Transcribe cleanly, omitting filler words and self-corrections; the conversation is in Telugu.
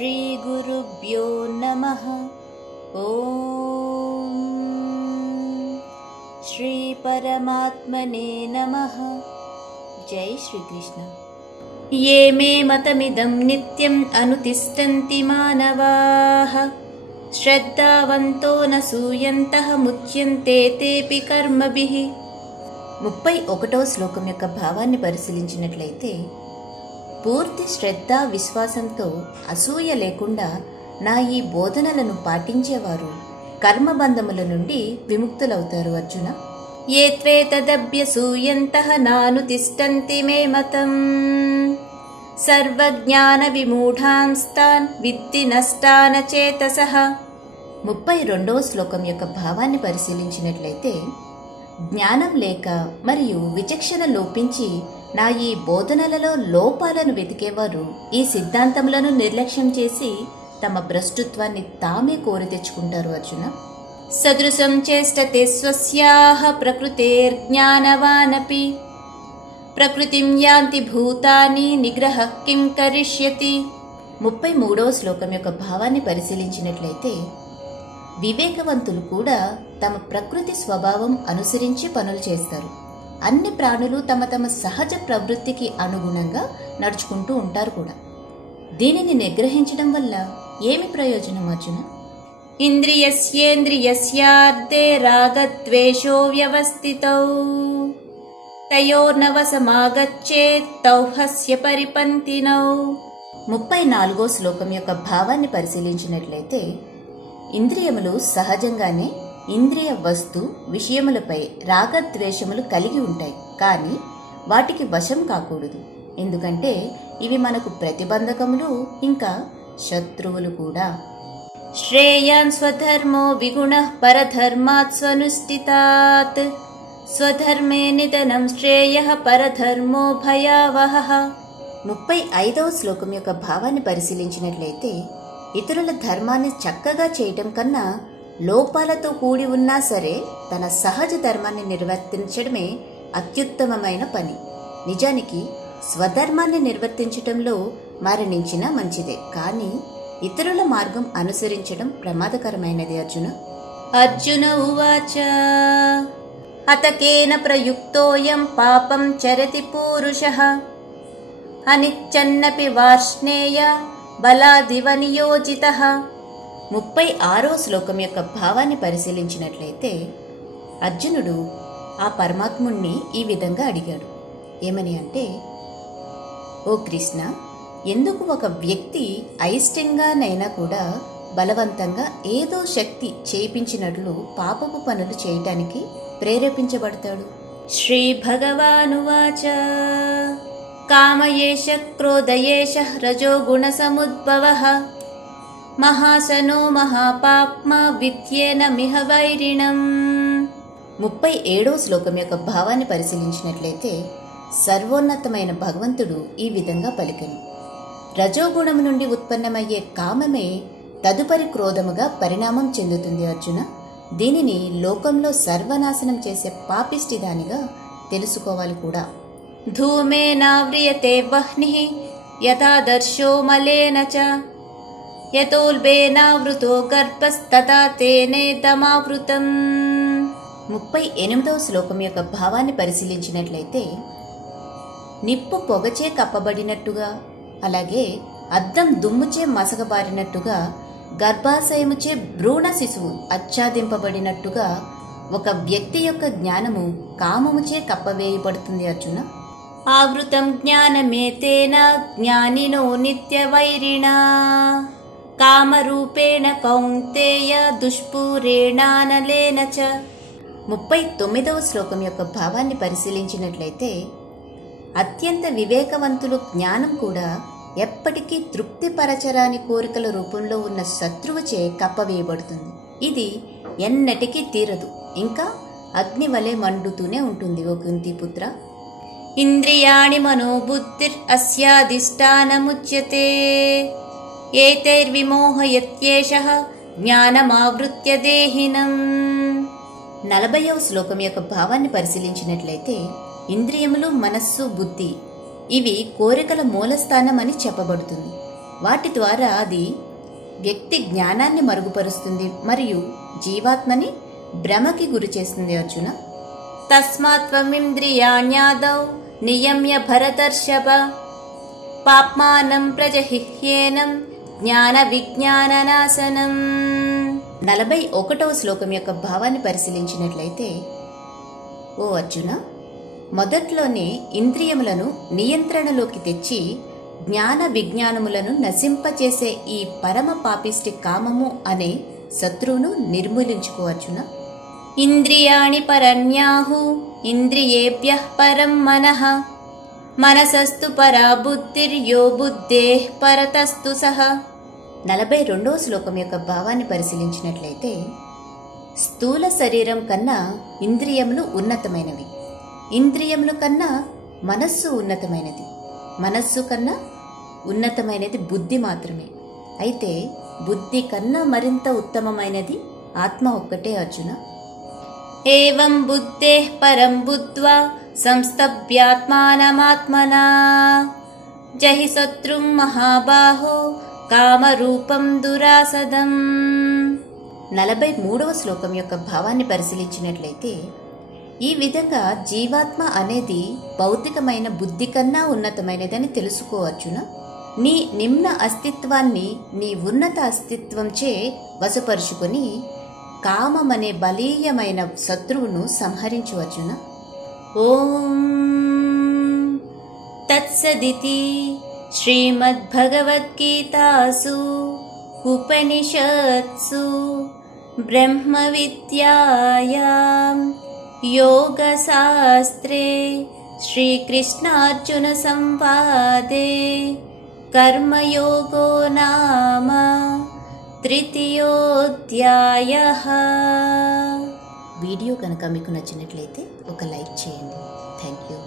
శ్రీ గురుభ్యో నమః. ఓం శ్రీ పరమాత్మనే నమః. జై శ్రీకృష్ణ. ఏ మే మతమిదం నిత్యం అనుతిష్టంతి మానవాః శ్రద్ధావంతో న సూయంతః ముచ్యంతే తేపి కర్మభిః. 31వ శ్లోకం యొక్క భావాన్ని పరిశీలించినట్లయితే, పూర్తి శ్రద్ధ విశ్వాసంతో అసూయ లేకుండా నా ఈ బోధనలను పాటించేవారు కర్మబంధముల నుండి విముక్తులవుతారు. అర్జున, ఏ త్వేతదభ్యసూయంతః నానుతిష్టంతి మే మతం సర్వజ్ఞాన విమూఢాంస్తాన్ విద్ధి నష్టాన చేతసః. 32వ శ్లోకం యొక్క భావాన్ని పరిశీలించినట్లయితే, జ్ఞానం లేక మరియు విచక్షణ లోపించి నా ఈ బోధనలలో లోపాలను వెతికేవారు ఈ సిద్ధాంతములను నిర్లక్ష్యం చేసి తమ భ్రష్టుత్వాన్ని తామే కోరి తెచ్చుకుంటారు. అర్జున, సదృశం చేష్టతే స్వస్యాః ప్రకృతేర్జ్ఞానవానపి ప్రకృతిం యాంతి భూతాని నిగ్రహః కిం కరిష్యతి. 33వ శ్లోకం యొక్క భావాన్ని పరిశీలించినట్లయితే, వివేకవంతులు కూడా తమ ప్రకృతి స్వభావం అనుసరించి పనులు చేస్తారు. అన్ని ప్రాణులు తమ తమ సహజ ప్రవృత్తికి అనుగుణంగా నడుచుకుంటూ ఉంటారు కూడా. దీనిని నిగ్రహించడం వల్ల ఏమి ప్రయోజనం అర్జున? ఇంద్రియస్యేంద్రియస్యార్థే రాగద్వేషో వ్యవస్థితౌ తయోర్నవ సమాగచ్చేత్ తౌహస్య పరిపంతినౌ. 34వ శ్లోకం యొక్క భావాన్ని పరిశీలించినట్లయితే, ఇంద్రియములు సహజంగానే ఇంద్రియ వస్తు విషయములపై రాగద్వేషములు కలిగి ఉంటాయి, కానీ వాటికి వశం కాకూడదు. ఎందుకంటే ఇవి మనకు ప్రతిబంధకములు, ఇంకా శత్రువులు కూడా. శ్రేయాన్ స్వధర్మో విగుణః పరధర్మాత్ స్వనుష్ఠితాత్ స్వధర్మే నిధనం శ్రేయః పరధర్మో భయావహః. 35వ శ్లోకం యొక్క భావాన్ని పరిశీలించినట్లయితే, ఇతరుల ధర్మాన్ని చక్కగా చేయటం కన్నా లోపాలతో కూడి ఉన్నా సరే తన సహజ ధర్మాన్ని నిర్వర్తించడమే అత్యుత్తమమైన పని. నిజానికి స్వధర్మాన్ని నిర్వర్తించటంలో మరణించినా మంచిదే, కానీ ఇతరుల మార్గం అనుసరించడం ప్రమాదకరమైనది. అర్జున. అర్జున ఉవాచ అతకేన ప్రయుక్తోయం పాపం చరతి పూరుషః అనిచ్చన్నపి వార్ష్ణేయ బలాదివ నియోజితః. 36వ శ్లోకం యొక్క భావాన్ని పరిశీలించినట్లయితే, అర్జునుడు ఆ పరమాత్ముణ్ణి ఈ విధంగా అడిగాడు. ఏమని అంటే, ఓ కృష్ణ, ఎందుకు ఒక వ్యక్తి అయిష్టంగానైనా కూడా బలవంతంగా ఏదో శక్తి చేయించినట్లు పాపపు పనులు చేయటానికి ప్రేరేపించబడతాడు? శ్రీ భగవానువాచ కామయేష క్రోధయేష రజోగుణ సముద్భవః మహాసనో మహాపాప్మా విద్యేన మిహ వైరిణం. 37వ శ్లోకం యొక్క భావాన్ని పరిశీలించినట్లయితే, సర్వోన్నతమైన భగవంతుడు ఈ విధంగా పలికెను. రజోగుణము నుండి ఉత్పన్నమయ్యే కామమే తదుపరి క్రోధముగా పరిణామం చెందుతుంది. అర్జున, దీనిని లోకంలో సర్వనాశనం చేసే పాపిష్టిదానిగా తెలుసుకోవాలి కూడా. ధూమేనావ్రియతే వహ్నిః యథాదర్శో మలేన చ యతోల్బేనావృతో గర్భస్తథా తేనేదమావృతం. 38వ శ్లోకం యొక్క భావాన్ని పరిశీలించినట్లయితే, నిప్పు పొగచే కప్పబడినట్టుగా, అలాగే అద్దం దుమ్ముచే మసకబారినట్టుగా, గర్భాశయముచే భ్రూణ శిశువు ఆచ్ఛాదింపబడినట్టుగా ఒక వ్యక్తి యొక్క జ్ఞానము కామముచే కప్పవేయబడుతుంది. అర్జున, ఆవృతం జ్ఞానమేతేన జ్ఞానినో నిత్యవైరిణా కామరూపేణ కౌంతేయ దుష్పూరేణానలేన చ. 39వ శ్లోకం యొక్క భావాన్ని పరిశీలించినట్లయితే, అత్యంత వివేకవంతులు జ్ఞానం కూడా ఎప్పటికీ తృప్తిపరచరాని కోరికల రూపంలో ఉన్న శత్రువుచే కప్పవేయబడుతుంది. ఇది ఎన్నటికీ తీరదు, ఇంకా అగ్ని వలె మండుతూనే ఉంటుంది. ఓ కుంతిపుత్ర, ఇంద్రియాణి మనోబుద్ధిర్ అస్యాధిష్టానముచ్యతే ఏతైర్విమోహయత్యేషః జ్ఞానమావృత్య దేహినం. 40వ శ్లోకం యొక్క భావాన్ని పరిశీలించినట్లయితే, ఇంద్రియములు మనస్సు బుద్ధి ఇవి కోరికల మూలస్థానం అని చెప్పబడుతుంది. వాటి ద్వారా అది వ్యక్తి జ్ఞానాన్ని మరుగుపరుస్తుంది మరియు జీవాత్మని భ్రమకి గురి చేస్తుంది అర్జున. తస్మాత్వమింద్రియాణ్యాదౌ నియమ్య భరతర్షభ పాప్మానం ప్రజహిహ్యేనం జ్ఞాన విజ్ఞాన నాశనం. 41వ శ్లోకం యొక్క భావాన్ని పరిశీలించినట్లయితే, ఓ అర్జున, మొదట్లోనే ఇంద్రియములను నియంత్రణలోకి తెచ్చి జ్ఞాన విజ్ఞానములను నశింపచేసే ఈ పరమ పాపిష్టి కామము అనే శత్రువును నిర్మూలించుకో అర్జున. ఇంద్రియాణి పరన్యాహు ఇంద్రియేభ్యః పరం మనః మనసస్తు పరా బుద్ధిర్యో బుద్ధేః పరతస్తు సహ. 42వ శ్లోకం యొక్క భావాన్ని పరిశీలించినట్లయితే, స్థూల శరీరం కన్నా ఇంద్రియములు ఉన్నతమైనవి, ఇంద్రియముల కన్నా మనస్సు ఉన్నతమైనది, మనస్సు కన్నా ఉన్నతమైనది బుద్ధి మాత్రమే. అయితే బుద్ధి కన్నా మరింత ఉత్తమమైనది ఆత్మ ఒక్కటే అర్జున. ఏవం బుద్ధేః పరం బుద్ధ్వా సంస్తభ్యాత్మానమాత్మనా జహి శత్రుం మహాబాహో కామరూపం దురాసదం. 43వ శ్లోకం యొక్క భావాన్ని పరిశీలించినట్లయితే, ఈ విధంగా జీవాత్మ అనేది భౌతికమైన బుద్ధి కన్నా ఉన్నతమైనదని తెలుసుకో అర్జున. నీ నిమ్న అస్తిత్వాన్ని నీ ఉన్నత అస్తిత్వంచే వశపరుచుకొని కామమనే బలీయమైన శత్రువును సంహరించు అర్జున. ఓం తత్సదితి శ్రీమద్భగవద్గీతాసు ఉపనిషత్సు బ్రహ్మ విద్యాయాం యోగశాస్త్రే శ్రీకృష్ణార్జున సంవాదే కర్మయోగో నామ 3వ అధ్యాయః. వీడియో కనుక మీకు నచ్చినట్లయితే ఒక లైక్ చేయండి. Thank you.